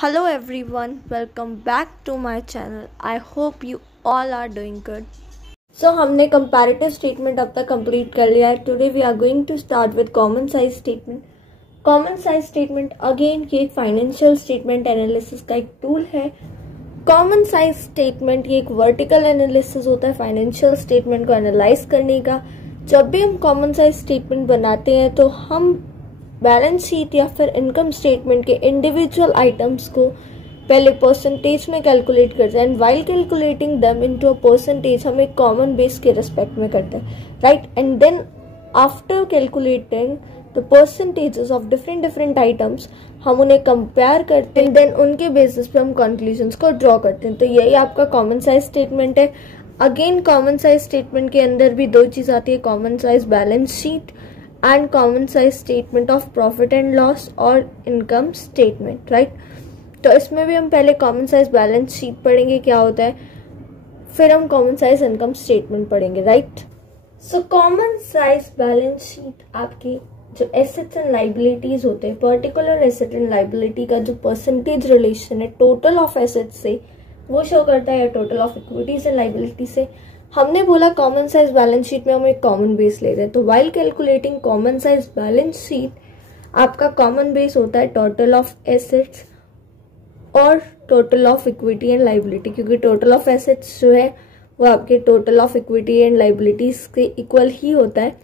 Hello everyone, welcome back to my channel. I hope you all are doing good. So हमने comparative statement अब तक complete कर लिया है. Today we are going to start with common size statement. Common size statement again ये financial statement analysis का एक tool है. Common size statement ये एक vertical analysis होता है financial statement को analyze करने का. जब भी हम common size statement बनाते हैं तो हम बैलेंस शीट या फिर इनकम स्टेटमेंट के इंडिविजुअल आइटम्स को पहले परसेंटेज में कैलकुलेट करते हैं and while calculating them into a percentage हम एक कॉमन बेस के रिस्पेक्ट में करते हैं, right. And then after calculating the percentages of different items हम उन्हें कंपेयर करते हैं, देन उनके बेसिस पे हम कंक्लूजन्स को ड्रॉ करते हैं. तो यही आपका कॉमन साइज स्टेटमेंट है. अगेन कॉमन साइज स्टेटमेंट के अंदर भी दो चीज आती है, common size balance sheet and common size statement of profit and loss और इनकम स्टेटमेंट, राइट. तो इसमें भी हम पहले कॉमन साइज बैलेंस शीट पढ़ेंगे क्या होता है, फिर हम कॉमन साइज इनकम स्टेटमेंट पढ़ेंगे, राइट. सो कॉमन साइज बैलेंस शीट आपकी जो एसेट्स एंड लाइबिलिटीज होते हैं, पर्टिकुलर एसेट एंड लाइबिलिटी का जो परसेंटेज रिलेशन है टोटल ऑफ एसेट्स से वो शो करता है या total of equities and liability से. हमने बोला कॉमन साइज बैलेंस शीट में हम एक कॉमन बेस ले रहे हैं, तो while calculating common size balance sheet आपका कॉमन बेस होता है टोटल ऑफ एसेट्स और total of equity and liability, क्योंकि टोटल ऑफ एसेट्स जो है वो आपके total of equity and liabilities के इक्वल ही होता है.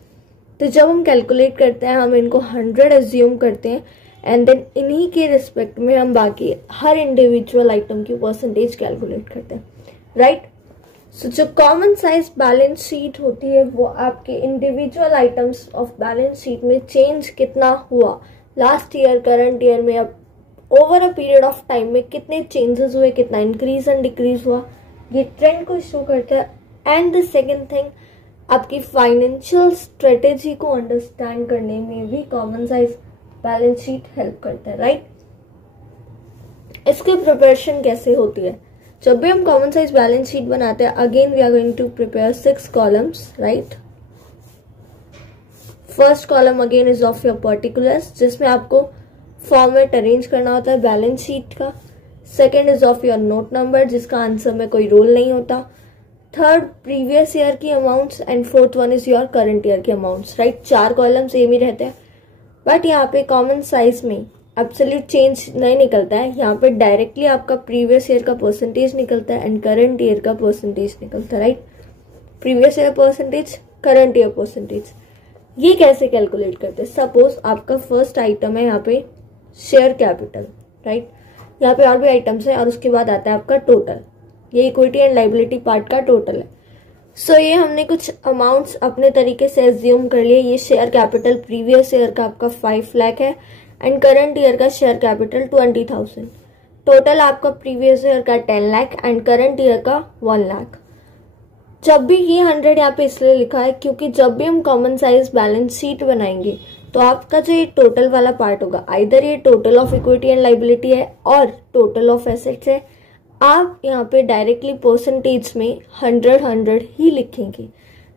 तो जब हम कैलकुलेट करते हैं हम इनको 100 एज्यूम करते हैं एंड देन इन्हीं के रिस्पेक्ट में हम बाकी हर इंडिविजुअल आइटम की परसेंटेज कैलकुलेट करते हैं, राइट. सो जो कॉमन साइज बैलेंस शीट होती है वो आपके individual items of balance sheet में चेंज कितना हुआ लास्ट ईयर, करंट ईयर में, अब over a period of time में कितने चेंजेस हुए, कितना इंक्रीज एंड डिक्रीज हुआ, ये ट्रेंड को शो करता है. एंड द सेकेंड थिंग, आपकी फाइनेंशियल स्ट्रेटेजी को अंडरस्टैंड करने में भी common size balance sheet help करता है, राइट. इसकी प्रिपरेशन कैसे होती है, जब भी हम कॉमन साइज बैलेंस शीट बनाते हैं again we are going to prepare 6 columns, right. First column again is of your particulars जिसमें आपको फॉर्मेट अरेंज करना होता है बैलेंस शीट का. Second is of your note number जिसका आंसर में कोई रोल नहीं होता. थर्ड प्रीवियस ईयर की amounts and fourth one is your current year की अमाउंट्स, राइट. 4 कॉलम सेम ही रहते हैं बट यहाँ पे कॉमन साइज में एब्सोल्यूट चेंज नहीं निकलता है. यहाँ पे डायरेक्टली आपका प्रीवियस ईयर का परसेंटेज निकलता है एंड करंट ईयर का परसेंटेज निकलता है, right. Previous year percentage, current year percentage. ये कैसे कैलकुलेट करते हैं, सपोज आपका फर्स्ट आइटम है यहाँ पे शेयर कैपिटल, राइट. यहाँ पे और भी आइटम्स है और उसके बाद आता है आपका टोटल, ये इक्विटी एंड लाइबिलिटी पार्ट का टोटल है. सो ये हमने कुछ अमाउंट्स अपने तरीके से एज्यूम कर लिए. ये शेयर कैपिटल प्रीवियस ईयर का आपका 5 लाख है एंड करंट ईयर का शेयर कैपिटल 20,000. टोटल आपका प्रीवियस ईयर का 10 लाख एंड करंट ईयर का 1 लाख. जब भी ये 100 यहाँ पे इसलिए लिखा है क्योंकि जब भी हम कॉमन साइज बैलेंस शीट बनाएंगे तो आपका जो ये टोटल वाला पार्ट होगा आइदर ये total of equity and liability है और टोटल ऑफ एसेट्स है. आप यहाँ पे डायरेक्टली परसेंटेज में 100 ही लिखेंगे,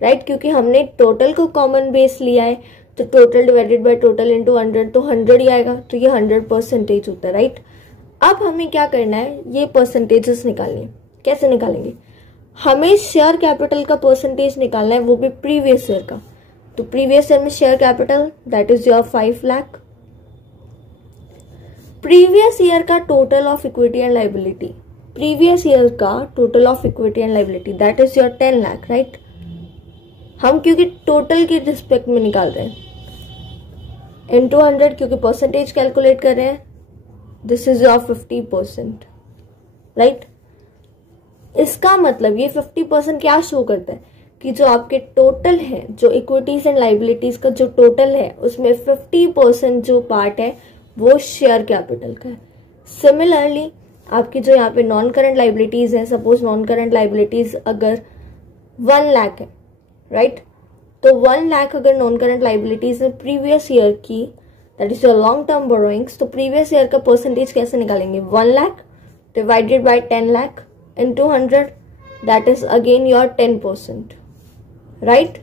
राइट. क्योंकि हमने टोटल को कॉमन बेस लिया है तो total divided by total into 100 तो 100 ही आएगा, तो ये 100% होता है, राइट. अब हमें क्या करना है, ये परसेंटेजेस निकालने. कैसे निकालेंगे, हमें शेयर कैपिटल का परसेंटेज निकालना है, वो भी प्रीवियस ईयर का. तो प्रीवियस ईयर में share capital that is your 5 lakh. Previous year का total of equity and liability, previous year का total of equity and liability that is your 10 lakh, right. हम क्योंकि टोटल के रिस्पेक्ट में निकाल रहे हैं इंटू 100 क्योंकि परसेंटेज कैलकुलेट कर रहे हैं, दिस इज योर 50%, राइट. इसका मतलब ये 50% क्या शो करता है कि जो आपके टोटल है, जो इक्विटीज एंड लाइबिलिटीज का जो टोटल है उसमें 50% जो पार्ट है वो शेयर कैपिटल का है. सिमिलरली आपकी जो यहाँ पे नॉन करंट लाइबिलिटीज है, सपोज नॉन करंट लाइबिलिटीज अगर 1 लाख है, राइट. तो 1 लाख अगर नॉन करंट लाइबिलिटीज है प्रीवियस ईयर की, that is your long term borrowings, तो प्रीवियस ईयर का परसेंटेज कैसे निकालेंगे, 1 lakh divided by 10 lakh into 100 that is again your 10%, right.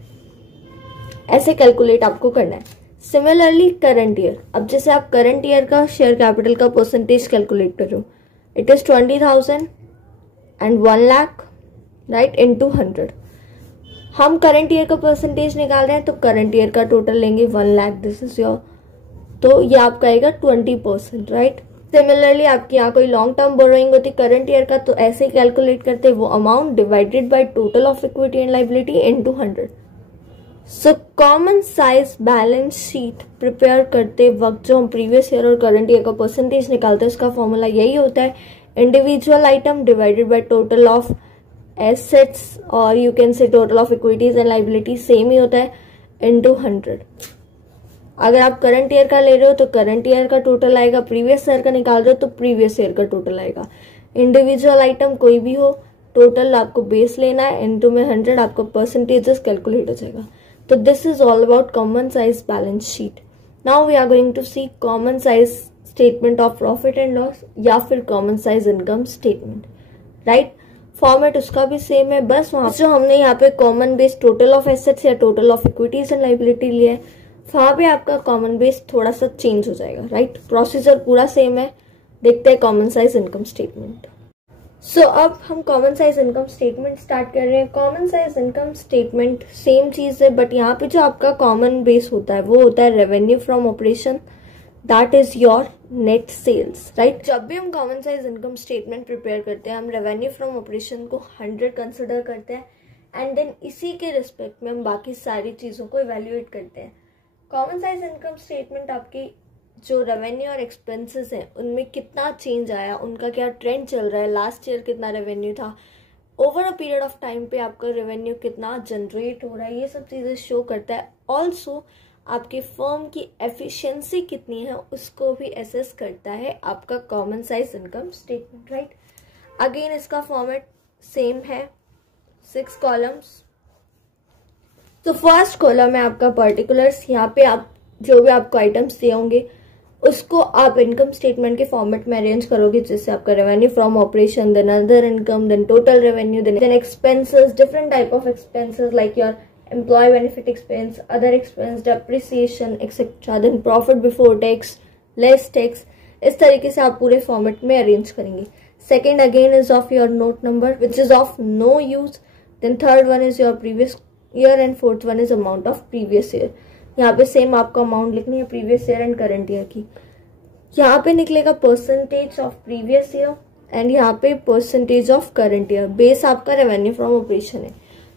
ऐसे कैलकुलेट आपको करना है. सिमिलरली करंट ईयर, अब जैसे आप करंट ईयर का शेयर कैपिटल का परसेंटेज कैलकुलेट कर रहे हो, it is 20,000 and 1,00,000 right into 100। हम करंट ईयर का परसेंटेज निकाल रहे हैं तो करंट ईयर का टोटल लेंगे 1,00,000, दिस इज योर, तो ये आपका आएगा 20%, राइट। सिमिलरली आपकी यहाँ कोई लॉन्ग टर्म बोरोइंग होती करंट ईयर का, तो ऐसे ही कैलकुलेट करते वो amount divided by total of equity and liability into 100। So common size balance sheet prepare करते वक्त जो हम प्रीवियस ईयर और करंट ईयर का परसेंटेज निकालते हैं उसका फॉर्मूला यही होता है, individual item divided by total of assets और you can say total of equities and liability, same ही होता है, इनटू 100। अगर आप करंट ईयर का ले रहे हो तो करंट ईयर का टोटल आएगा, प्रीवियस ईयर का निकाल रहे हो तो प्रीवियस ईयर का टोटल आएगा। इंडिविजुअल आइटम कोई भी हो, टोटल आपको बेस लेना है, इनटू में 100, आपको परसेंटेजेस कैलकुलेट हो जाएगा। तो this is all about common size balance sheet. Now we are going to see common size statement of profit and loss या फिर common size income statement, right. Format उसका भी सेम है, बस वहां जो हमने यहाँ पे common base total of assets या total of equities and liability लिया है, वहां पे आपका कॉमन बेस थोड़ा सा चेंज हो जाएगा, राइट। प्रोसीजर पूरा सेम है। देखते हैं कॉमन साइज इनकम स्टेटमेंट। सो अब हम common size income statement start कर रहे हैं। Common size income statement same चीज है, बट यहाँ पे जो आपका कॉमन बेस होता है वो होता है revenue from operation, that is your net sales, right. जब भी हम common size income statement prepare करते हैं हम रेवेन्यू फ्रॉम ऑपरेशन को 100 कंसिडर करते हैं एंड देन इसी के रिस्पेक्ट में हम बाकी सारी चीजों को इवेल्युएट करते हैं। कॉमन साइज इनकम स्टेटमेंट आपकी जो रेवेन्यू और एक्सपेंसेस हैं उनमें कितना चेंज आया, उनका क्या ट्रेंड चल रहा है, लास्ट ईयर कितना रेवेन्यू था, over a period of time पे आपका रेवेन्यू कितना जनरेट हो रहा है, ये सब चीज़ें शो करता है। ऑल्सो आपकी फर्म की एफिशिएंसी कितनी है उसको भी एसेस करता है आपका common size income statement, right. Again इसका फॉर्मेट सेम है, 6 कॉलम्स। तो फर्स्ट कॉलम है आपका पर्टिकुलर्स, यहाँ पे आप जो भी आपको आइटम्स दिए होंगे उसको आप इनकम स्टेटमेंट के फॉर्मेट में अरेंज करोगे, जिससे आपका revenue from operation, then other income, then total revenue, then expenses, different type of expenses like your employ benefit expense, other expense, depreciation etcetera, then profit before tax, less tax, इस तरीके से आप पूरे format में arrange करेंगे। Second again is of your note number which is of no use, then third one is your previous year and fourth one is amount of previous year. यहाँ पे same आपको अमाउंट लिखनी है previous year and current year की। यहाँ पे निकलेगा percentage of previous year and यहाँ पे percentage of current year. Base आपका रेवेन्यू फ्रॉम ऑपरेशन है।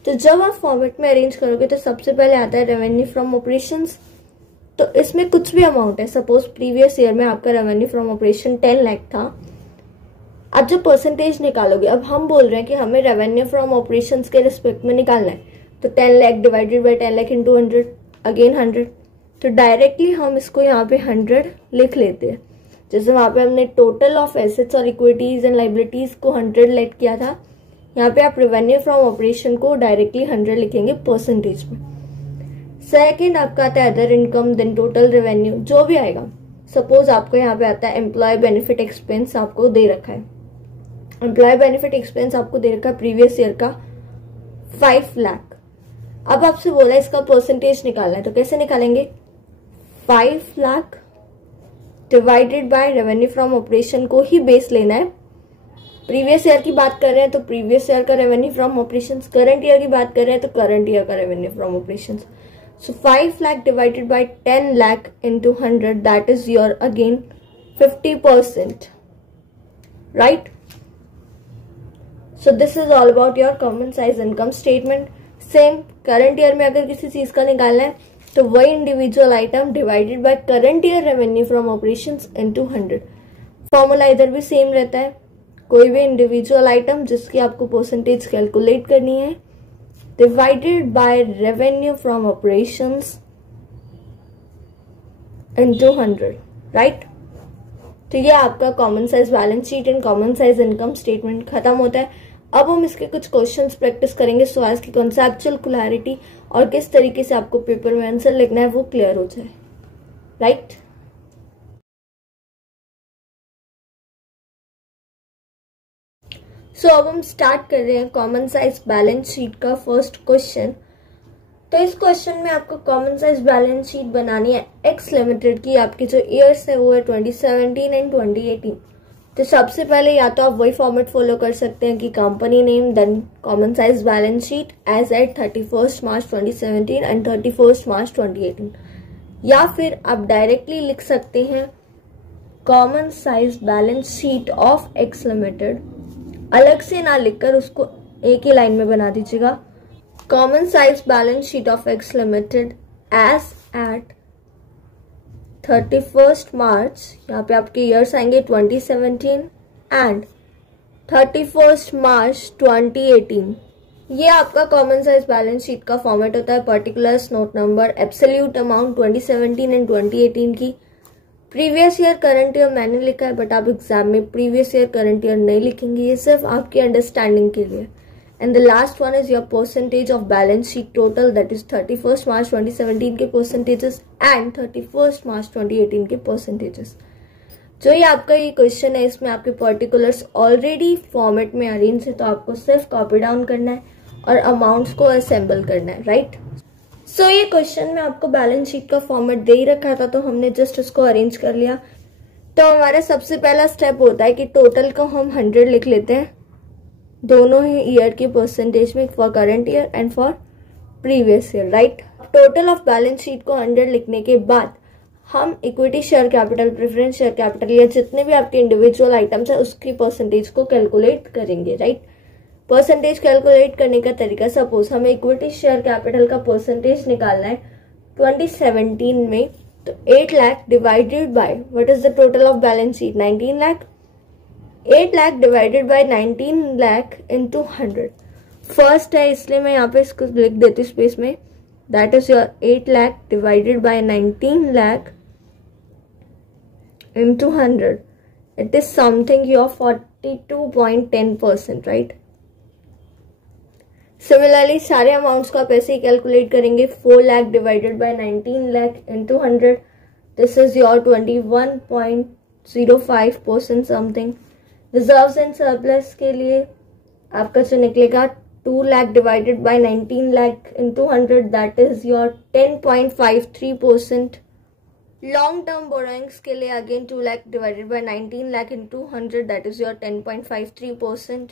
तो जब आप फॉर्मेट में अरेंज करोगे तो सबसे पहले आता है रेवेन्यू फ्रॉम ऑपरेशंस। तो इसमें कुछ भी अमाउंट है, सपोज प्रीवियस ईयर में आपका रेवेन्यू फ्रॉम ऑपरेशन 10 लाख था। अब जब परसेंटेज निकालोगे, अब हम बोल रहे हैं कि हमें रेवेन्यू फ्रॉम ऑपरेशंस के रिस्पेक्ट में निकालना है, तो 10 lakh divided by 10 lakh into 100, again 100। तो डायरेक्टली हम इसको यहाँ पे 100 लिख लेते हैं। जैसे वहां पे हमने टोटल ऑफ एसेट्स और इक्विटीज एंड लाइबिलिटीज को 100 लेट किया था, यहाँ पे आप रेवेन्यू फ्रॉम ऑपरेशन को डायरेक्टली 100 लिखेंगे परसेंटेज में। सेकेंड आपका आता है other income, then total revenue, जो भी आएगा। सपोज आपको यहाँ पे आता है एम्प्लॉय बेनिफिट एक्सपेंस, आपको दे रखा है एम्प्लॉय बेनिफिट एक्सपेंस आपको दे रखा है प्रीवियस ईयर का 5 लाख। अब आपसे बोला इसका परसेंटेज निकालना है, तो कैसे निकालेंगे? 5 lakh divided by revenue from operation को ही बेस लेना है। प्रीवियस ईयर की बात कर रहे हैं तो प्रीवियस ईयर का revenue from operations, current year की बात कर रहे हैं तो करंट ईयर का revenue from operations. So 5 lakh divided by 10 lakh into 100, that is your again 50%, right. So this is all about your common size income statement. Same current year में अगर किसी चीज का निकालना है तो वही individual item divided by current year revenue from operations into 100। Formula इधर भी सेम रहता है, कोई भी इंडिविजुअल आइटम जिसकी आपको परसेंटेज कैलकुलेट करनी है divided by revenue from operations into 100, right. तो ये आपका common size balance sheet and common size income statement खत्म होता है। अब हम इसके कुछ क्वेश्चंस प्रैक्टिस करेंगे सो एज की कॉन्सेप्चुअल क्लैरिटी और किस तरीके से आपको पेपर में आंसर लिखना है वो क्लियर हो जाए, राइट। सो अब हम स्टार्ट कर रहे हैं कॉमन साइज बैलेंस शीट का फर्स्ट क्वेश्चन। तो इस क्वेश्चन में आपको कॉमन साइज बैलेंस शीट बनानी है एक्स लिमिटेड की। आपके जो ईयर्स है वो है 2017 एंड 2018। तो सबसे पहले या तो आप वही फॉर्मेट फॉलो कर सकते हैं कि company name then common size balance sheet as at 31 March 2017 and 31 March 2018, या फिर आप डायरेक्टली लिख सकते हैं common size balance sheet of x limited. अलग से ना लिखकर उसको एक ही लाइन में बना दीजिएगा, common size balance sheet of x limited as at 31 March, यहाँ पे आपके ईयर्स आएंगे 2017 एंड 31 मार्च 2018। ये आपका कॉमन साइज बैलेंस शीट का फॉर्मेट होता है। Particulars, note number, absolute amount 2017 and 2018 की। प्रीवियस ईयर करंट ईयर मैंने लिखा है, बट आप एग्जाम में प्रीवियस ईयर करंट ईयर नहीं लिखेंगे, ये सिर्फ आपकी अंडरस्टैंडिंग के लिए। And the last one is your percentage of balance sheet total, that is 31 March 2017 के परसेंटेजेस एंड 31 मार्च 2018 के परसेंटेजेस। जो ये आपका ये क्वेश्चन है, इसमें आपके पर्टिकुलर्स ऑलरेडी फॉर्मेट में अरेंज है, तो आपको सिर्फ कॉपी डाउन करना है और अमाउंट्स को असेंबल करना है, राइट। सो ये क्वेश्चन में आपको बैलेंस शीट का फॉर्मेट दे ही रखा था, तो हमने जस्ट उसको अरेंज कर लिया। तो हमारा सबसे पहला स्टेप होता है कि टोटल को हम 100 लिख लेते हैं, दोनों ही ईयर के परसेंटेज में, for current year and for previous year, right. Total of balance sheet को 100 लिखने के बाद हम equity share capital, preference share capital या जितने भी आपके इंडिविजुअल आइटम्स है उसकी परसेंटेज को कैलकुलेट करेंगे, राइट। परसेंटेज कैलकुलेट करने का तरीका, सपोज हमें इक्विटी शेयर कैपिटल का परसेंटेज निकालना है 2017 में, तो 8 lakh divided by what is the total of balance sheet 19 lakh. 8 lakh divided by 19 lakh into 100 first है, इसलिए मैं यहाँ पे इसको लिख देती हूँ स्पेस में, that is your 8 lakh divided by 19 lakh into 100, it is something your 42.10%, right? Similarly सारे अमाउंट्स को आप ऐसे ही कैलकुलेट करेंगे, 4 lakh divided by 19 lakh into 100, this is your 21.05% something। Reserves and surplus के लिए आपका जो निकलेगा 2 lakh divided by 19 lakh into 100, that is your 10.53%। Long term borrowings के लिए again 2 lakh divided by 19 lakh into 100, that is your 10.53%।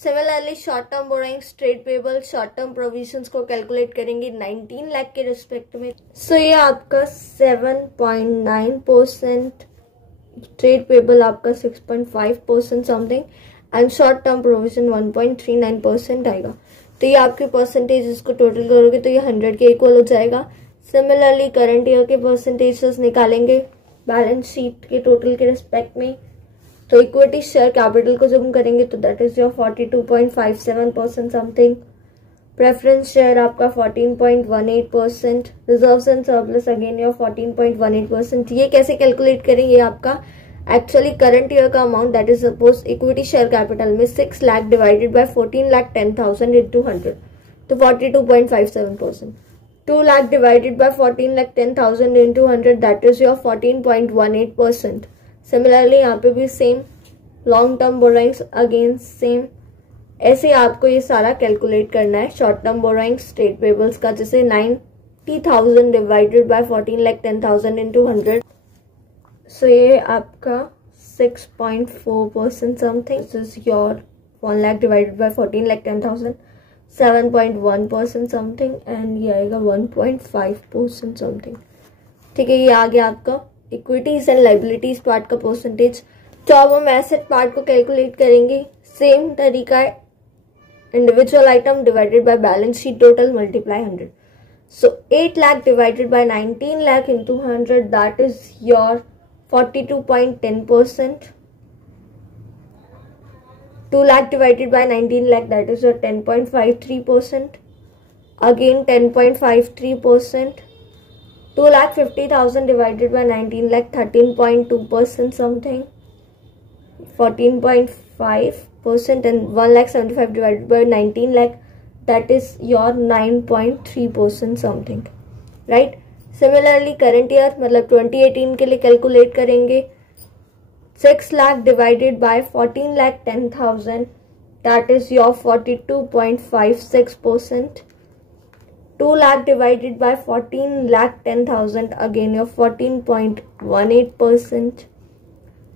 Similarly short term borrowings, trade payable, short term provisions को calculate करेंगे 19 लाख के रिस्पेक्ट में, सो ये आपका 7.9%, ट्रेड पेबल आपका 6.5% something and short term provision 1.39% आएगा। तो ये आपके परसेंटेज, इसको टोटल करोगे तो ये 100 के इक्वल हो जाएगा। सिमिलरली करंट ईयर के परसेंटेजेस निकालेंगे बैलेंस शीट के टोटल के रिस्पेक्ट में, तो इक्विटी शेयर कैपिटल को जब हम करेंगे तो that is your 42.57% something. Preference share आपका 14.18%, reserves and surplus again your 14.18%। ये कैसे कैलकुलेट करेंगे, आपका एक्चुअली करंट ईयर का amount, that is suppose equity share capital में 6 लाख डिवाइडेड बाय 14,10,000 इंटू 100, तो 42.57%। 2 lakh divided by 14,10,000 into 100, that is your 14.18%। Similarly यहाँ पे भी same, long term borrowings again same, ऐसे आपको ये सारा कैलकुलेट करना है। Short term borrowings, trade payables का जैसे 90,000 डिवाइडेड बाय 14,10,000 into 100, सो ये आपका 6.4% something, this is your 1 lakh divided by 14,10,000, 7.1% something and ये आएगा 1.5% समथिंग। ठीक है, ये आ गया आपका इक्विटीज एंड लाइबिलिटीज पार्ट का परसेंटेज। तो अब हम एसेट पार्ट को कैलकुलेट करेंगे, सेम तरीका है, individual item divided by balance sheet total multiply 100। So 8 lakh divided by 19 lakh into 100, that is your 42.10%। 2 lakh divided by 19 lakh, that is your 10.53%. Again 10.53%. 2,50,000 divided by 19 lakh, 13.2% something. 14.5%, and 1,75,000 divided by 19 lakh, that is your 9.3% something, right? Similarly current year मतलब 2018 के लिए calculate करेंगे, 6 lakh divided by 14,10,000, that is your 42.56%. 2 lakh divided by 14 lakh 10,000, again your 14.18%,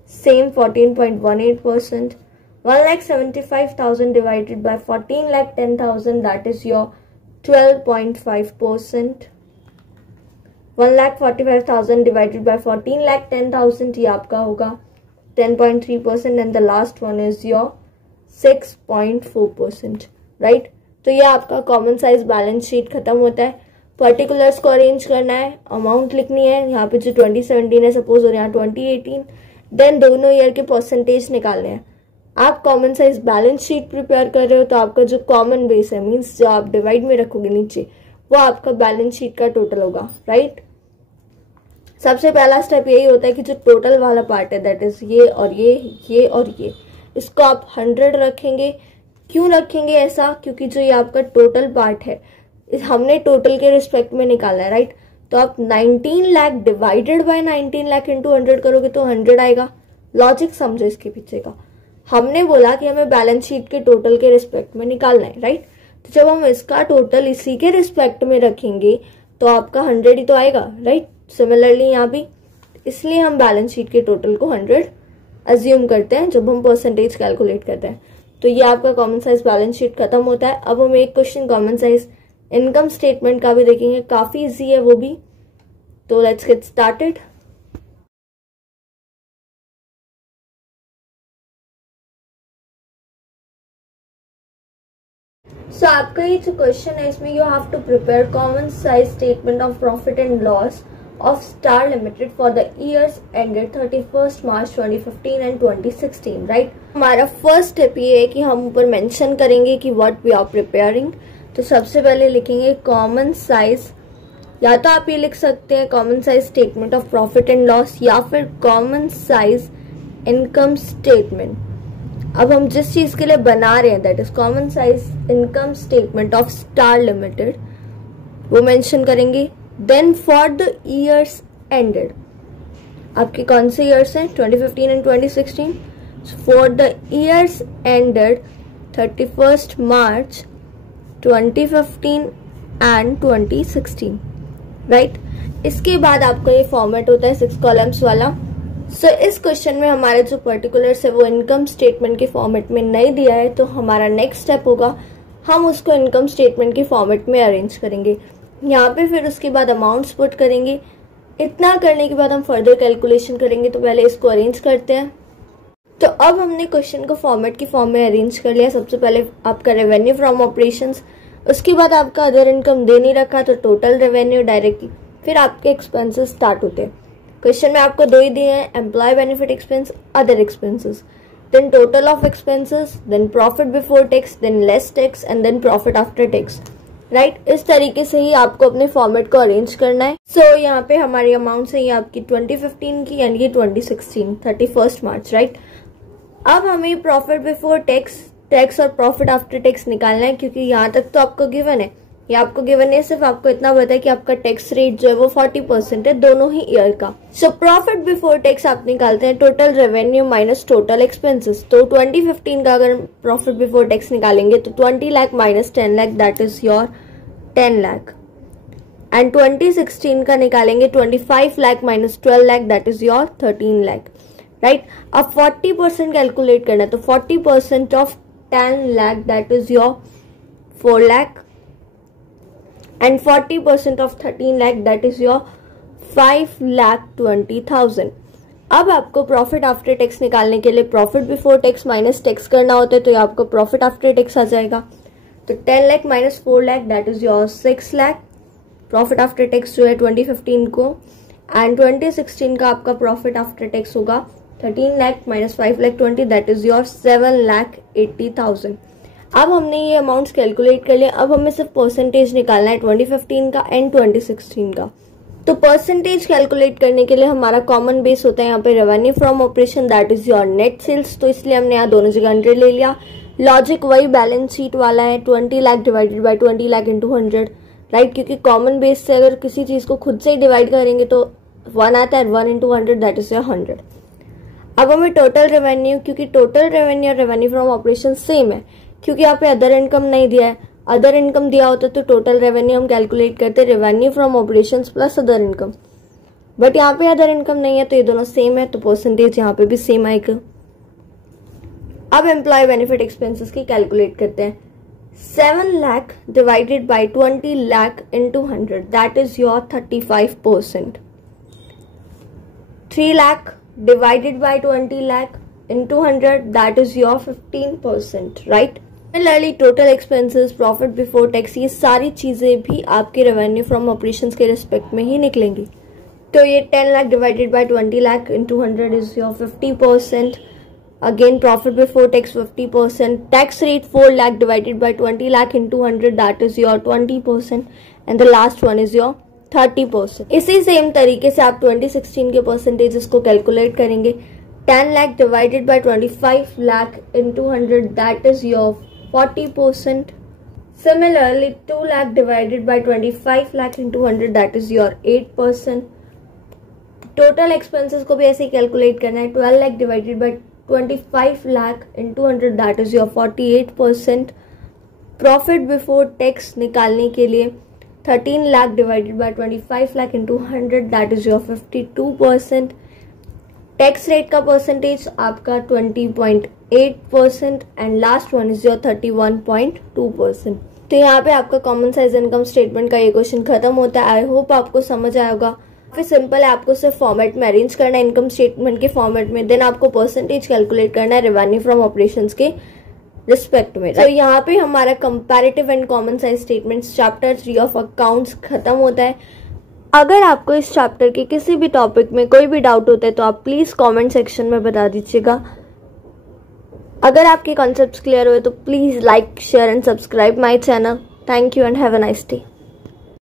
same 14.18%. 1,75,000 divided by 14 lakh 10,000, that is your 12.5%. 1,45,000 divided by 14 lakh 10,000, ये आपका होगा 10.3%, and the last one is your 6.4%, right? तो ये आपका कॉमन साइज बैलेंस शीट खत्म होता है. Particulars को अरेंज करना है, अमाउंट लिखनी है, यहाँ पे जो 2017 है सपोज और यहाँ 2018, देन दोनों ईयर के परसेंटेज निकालने हैं. आप common size balance sheet prepare कर रहे हो तो आपका जो कॉमन बेस है, मीन्स जो आप डिवाइड में रखोगे नीचे, वो आपका बैलेंस शीट का टोटल होगा, राइट? सबसे पहला स्टेप यही होता है कि जो टोटल वाला पार्ट है, दैट इज ये और ये और ये, इसको आप 100 रखेंगे. क्यों रखेंगे ऐसा? क्योंकि जो ये आपका टोटल पार्ट है, हमने टोटल के रिस्पेक्ट में निकाला है, राइट? तो आप 19 lakh divided by 19 lakh into 100 करोगे तो 100 आएगा. लॉजिक समझो इसके पीछे का. हमने बोला कि हमें बैलेंस शीट के टोटल के रिस्पेक्ट में निकालना है, राइट? तो जब हम इसका टोटल इसी के रिस्पेक्ट में रखेंगे तो आपका 100 ही तो आएगा, राइट? सिमिलरली यहाँ भी, इसलिए हम बैलेंस शीट के टोटल को 100 अज्यूम करते हैं जब हम परसेंटेज कैलकुलेट करते हैं. तो ये आपका कॉमन साइज बैलेंस शीट खत्म होता है. अब हम एक question common size income statement का भी देखेंगे, काफी इजी है वो भी. तो लेट्स गेट स्टार्टेड. सो आपका ये जो क्वेश्चन है, इसमें you have to prepare common size statement of profit and loss of Star Limited for the years ended 31st March 2015 and 2016, right? हमारा फर्स्ट स्टेप ये है कि हम ऊपर मेंशन करेंगे कि व्हाट वी आर प्रिपेयरिंग. तो सबसे पहले लिखेंगे कॉमन साइज, या तो आप ये लिख सकते हैं common size statement of profit and loss, या फिर कॉमन साइज इनकम स्टेटमेंट. अब हम जिस चीज के लिए बना रहे हैं, that is common size income statement of star limited, वो मेंशन करेंगे. Then for the years ended, आपके कौन से ईयर्स हैं? 2015 and 2016. For the years ended 31st March 2015 and 2016, right? इसके बाद आपका ये फॉर्मेट होता है 6 कॉलम्स वाला. सो इस क्वेश्चन में हमारे जो पर्टिकुलर्स है वो इनकम स्टेटमेंट के फॉर्मेट में नहीं दिया है, तो हमारा नेक्स्ट स्टेप होगा हम उसको इनकम स्टेटमेंट के फॉर्मेट में अरेंज करेंगे. यहाँ पे फिर उसके बाद अमाउंट्स पुट करेंगे. इतना करने के बाद हम फर्दर कैलकुलेशन करेंगे. तो पहले इसको अरेंज करते हैं. तो अब हमने क्वेश्चन को फॉर्मेट की फॉर्म में अरेंज कर लिया. सबसे पहले आपका रेवेन्यू फ्रॉम ऑपरेशंस, उसके बाद आपका अदर इनकम दे नहीं रखा तो टोटल रेवेन्यू डायरेक्टली, फिर आपके एक्सपेंसेस स्टार्ट होते हैं. क्वेश्चन में आपको दो ही दिए हैं, employ benefit expense, other expenses, then total of expenses, then profit before tax, then less tax and then profit after tax, right? इस तरीके से ही आपको अपने फॉर्मेट को अरेंज करना है. सो यहाँ पे हमारी अमाउंट है ये आपकी 2015 की एंड ये 2016 31st मार्च, राइट? अब हमें प्रॉफिट बिफोर टैक्स और प्रॉफिट आफ्टर टैक्स निकालना है, क्योंकि यहाँ तक तो आपको गिवन है. ये आपको गिवन है, सिर्फ आपको इतना पता है कि आपका टैक्स रेट जो है वो 40% है दोनों ही ईयर का. सो प्रॉफिट बिफोर टैक्स आप निकालते हैं total revenue minus total expenses. तो 2015 का अगर प्रॉफिट बिफोर टैक्स निकालेंगे तो 20 lakh minus 10 lakh, that is your 10 lakh. And 2016 का निकालेंगे 25 lakh minus 12 lakh, that is your 13 lakh, right? अब 40% कैलकुलेट करना है. तो 40% of 10 lakh, that is your 4 lakh. And 40% of 13 lakh, that is your 5,20,000. अब आपको प्रॉफिट आफ्टर टैक्स निकालने के लिए profit before tax minus tax करना होता है. तो ये आपको प्रॉफिट आफ्टर टैक्स आ जाएगा. तो 10 lakh minus 4 lakh, that is your 6 lakh. Profit after tax जो है 2015 को, एंड 2016 का आपका प्रॉफिट आफ्टर टैक्स होगा 13 lakh minus 5,20,000, that is your 7,80,000. अब हमने ये अमाउंट्स कैलकुलेट कर लिया. अब हमें सिर्फ परसेंटेज निकालना है 2015 का एंड 2016 का. तो परसेंटेज कैलकुलेट करने के लिए हमारा कॉमन बेस होता है यहाँ पे revenue from operation, that is your net sales. तो इसलिए हमने यहाँ दोनों जगह 100 ले लिया. लॉजिक वही बैलेंस शीट वाला है, 20 lakh divided by 20 lakh into 100, right? क्योंकि कॉमन बेस से अगर किसी चीज को खुद से ही डिवाइड करेंगे तो 1 आता है, 1 इंटू 100, दैट इज योर 100. अब हमें टोटल रेवेन्यू, क्योंकि टोटल रेवेन्यू और रेवेन्यू फ्रॉम ऑपरेशन सेम है, क्योंकि यहाँ पे अदर इनकम नहीं दिया है, अदर इनकम दिया होता तो टोटल रेवेन्यू हम कैलकुलेट करते revenue from operations plus other income, but यहाँ पे अदर इनकम नहीं है तो ये दोनों सेम है तो परसेंटेज यहाँ पे भी सेम आएगा। अब एम्प्लॉय बेनिफिट एक्सपेंसेस की कैलकुलेट करते हैं। 7 lakh divided by 20 lakh into 100 that is your 35%। 3 lakh divided by 20 lakh into 100 that is your 15%, right? Similarly total expenses, profit before tax, ये सारी चीजें भी आपके रेवेन्यू फ्रॉम ऑपरेशंस के रिस्पेक्ट में ही निकलेंगी। तो ये 10 lakh divided by 20 lakh into 100 is your 50%। Again profit before tax 50%। Tax rate 4 lakh divided by 20 lakh into 100 that is your 20% and the last one is your 30%। इसी सेम तरीके से आप 2016 के परसेंटेजेस को कैलकुलेट करेंगे। 10 lakh divided by 25 lakh into 100 that is your 40%। Similarly 2 lakh divided by 25 lakh into 100 that is your 8%। Total expenses को भी ऐसे ही कैलकुलेट करना है। 12 lakh divided by 25 lakh into 100 that is your 48%। Profit before tax निकालने के लिए 13 lakh divided by 25 lakh into 100 that is your 52%। Tax rate का परसेंटेज आपका 20.8% and last one is your 31.2%। तो यहाँ पे आपका कॉमन साइज इनकम स्टेटमेंट का ये क्वेश्चन खत्म होता है। आई होप आपको समझ आया होगा। काफी सिंपल है, आपको सिर्फ फॉर्मेट में अरेंज करना है इनकम स्टेटमेंट के फॉर्मेट में, देन आपको परसेंटेज कैलकुलेट करना है रेवेन्यू फ्रॉम ऑपरेशंस के रिस्पेक्ट में। तो यहाँ पे हमारा comparative and common size statements chapter 3 of accounts खत्म होता है। अगर आपको इस चैप्टर के किसी भी टॉपिक में कोई भी डाउट होता है तो आप प्लीज कमेंट सेक्शन में बता दीजिएगा। अगर आपके कॉन्सेप्ट्स क्लियर हुए तो please like, share and subscribe my channel. Thank you and have a nice day.